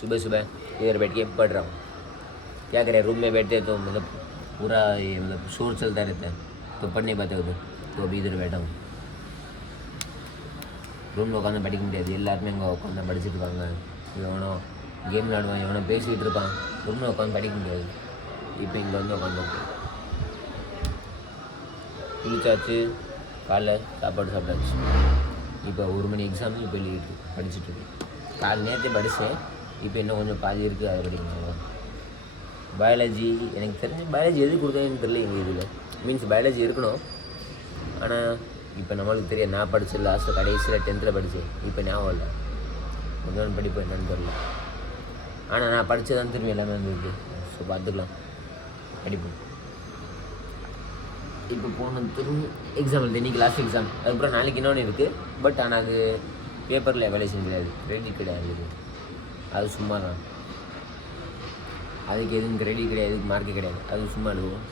सुबह सुबह इधर बैठ के पढ़ रहा हूँ। क्या करें, रूम में बैठते तो मतलब पूरा ये मतलब शोर चलता रहता है, तो पढ़ नहीं पाते उधर। तो अभी इधर बैठा हूँ। ரூமில் உட்காந்து படிக்க முடியாது, எல்லாருமே அங்கே உட்காந்து படிச்சுட்டு இருப்பாங்க. எவனோ கேம் விளாடுவான், எவனோ பேசிகிட்டு இருப்பான். ரூமில் உட்காந்து படிக்க முடியாது. இப்போ இங்கே வந்து உட்காந்து குளிச்சாச்சு, காலைல சாப்பாடு சாப்பிட்டாச்சு. இப்போ 1 மணி எக்ஸாம், இப்போ எழுதிட்டு படிச்சுட்ருக்கு. நேற்றே படித்தேன், இப்போ இன்னும் கொஞ்சம் பாதி இருக்குது, அதை படிக்கணும். பயாலஜி எனக்கு தெரிஞ்சு பயாலஜி எது கொடுத்தேன்னு தெரியல எங்கள் இதில். மீன்ஸ் பயாலஜி இருக்கணும், ஆனால் இப்போ நம்மளுக்கு தெரியும். நான் படித்தது லாஸ்ட்டு கடைசியில் 10th படித்தேன். இப்போ ஞாபகம் இல்லை, கொஞ்சம் படிப்போம் என்னன்னு தெரியல. ஆனால் நான் படித்ததான் திரும்பி எல்லாமே வந்துருக்கு. ஸோ பார்த்துக்கலாம், படிப்போம். இப்போ போகணும், திரும்பி எக்ஸாம் எழுது. இன்றைக்கி லாஸ்ட் எக்ஸாம், அதுக்கப்புறம் நாளைக்கு இன்னொன்று இருக்குது. பட் ஆனால் அது பேப்பரில் எவாலுவேஷன் கிடையாது, கிரெடிட் கிடையாது. அது சும்மா தான், அதுக்கு எதுவும் கிரெடிட் கிடையாது, எதுக்கு மார்க்கு கிடையாது. அது சும்மா எழுதுவோம்.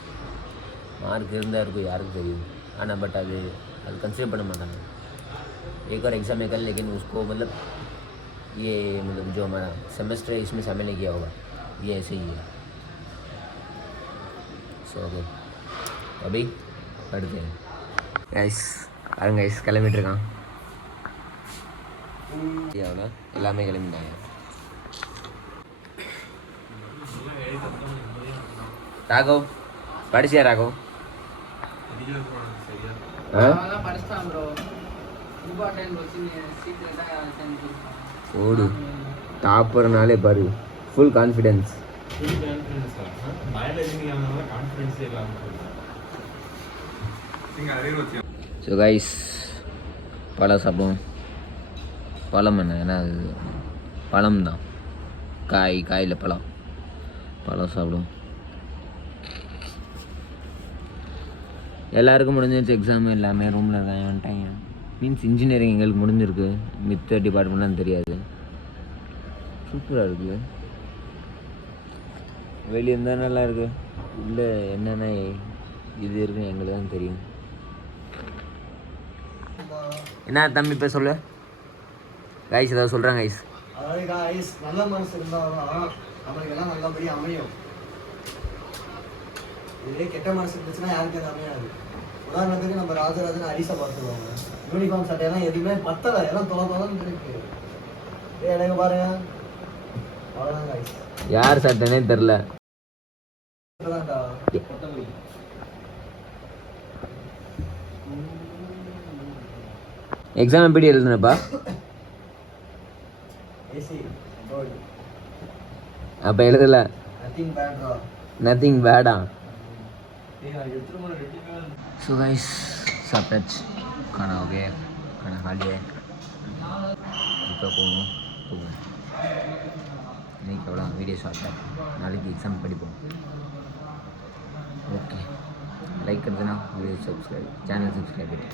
மார்க் இருந்தால் இருக்கும், யாருக்கும் தெரியும். ஆனால் பட் அது कंसिडर पड़ मांगा। एक और एग्ज़ाम है कल, लेकिन उसको मतलब ये मतलब जो हमारा सेमेस्टर है इसमें शामिल नहीं किया होगा, ये ऐसे ही है. सो ओके, अभी पढ़ते हैं गाइस. பாருங்க गाइस, கிளம்பிட்டு இருக்கான். எல்லாமே கிளம்பிட்டாங்க. ராகவ் படிச்சியா? ராகவ் ஓடு டாப்பர்னாலே பாரு, ஃபுல் கான்ஃபிடென்ஸ். ஸோ கைஸ், பழம் சாப்பிடுவோம். பழம் என்ன, ஏன்னா அது பழம் தான், காயில் பழம் சாப்பிடுவோம். எல்லாருக்கும் முடிஞ்சிருச்சு எக்ஸாம், எல்லாமே ரூமில் இருக்காங்க, வந்துட்டாங்க. மீன்ஸ் இன்ஜினியரிங் எங்களுக்கு முடிஞ்சிருக்கு, மித்த டிபார்ட்மெண்ட்லாம் தெரியாது. சூப்பராக இருக்குது, வெளியே இருந்தால் நல்லா இருக்குது, உள்ளே என்னென்ன இது இருக்குன்னு எங்களுக்கு தான் தெரியும். என்ன தம்பி இப்போ சொல்லு கைஸ், ஏதாவது சொல்கிறாங்க கைஸ். அதாவது கைஸ், நல்ல மனசு இருந்தால் தான் நம்மளுக்கு எல்லாம் நல்லபடியாக அமையும். இதே கெட்ட மனசு இருந்துச்சுன்னா யாருக்கும் அது அமையாது. உதாரணத்துக்கு நம்ம ராஜராஜன் ஹரிசா பார்த்துருவாங்க, யூனிஃபார்ம் சட்டையெல்லாம் எதுவுமே பத்தலை, எல்லாம் தொலைன்னு இருக்கு. எனக்கு பாருங்க, அவ்வளோதான் கைஸ். யார் சட்டைனே தெரில. எக்ஸாம் எப்படி எழுதுனப்பா? அப்போ எழுதல, நத்திங் பேடா. सो गाइस, சாப்பிட்டாச்சு, खाना हो गया, खाना खा लिया. இப்போ போகணும், தூங்குவேன். இன்றைக்கி எவ்வளோ வீடியோ ஷார்ட்டாக, நாளைக்கு எக்ஸாம் படிப்போம். ஓகே, லைக் करते ना, वीडियो सब्सक्राइब, चैनल सब्सक्राइब करें.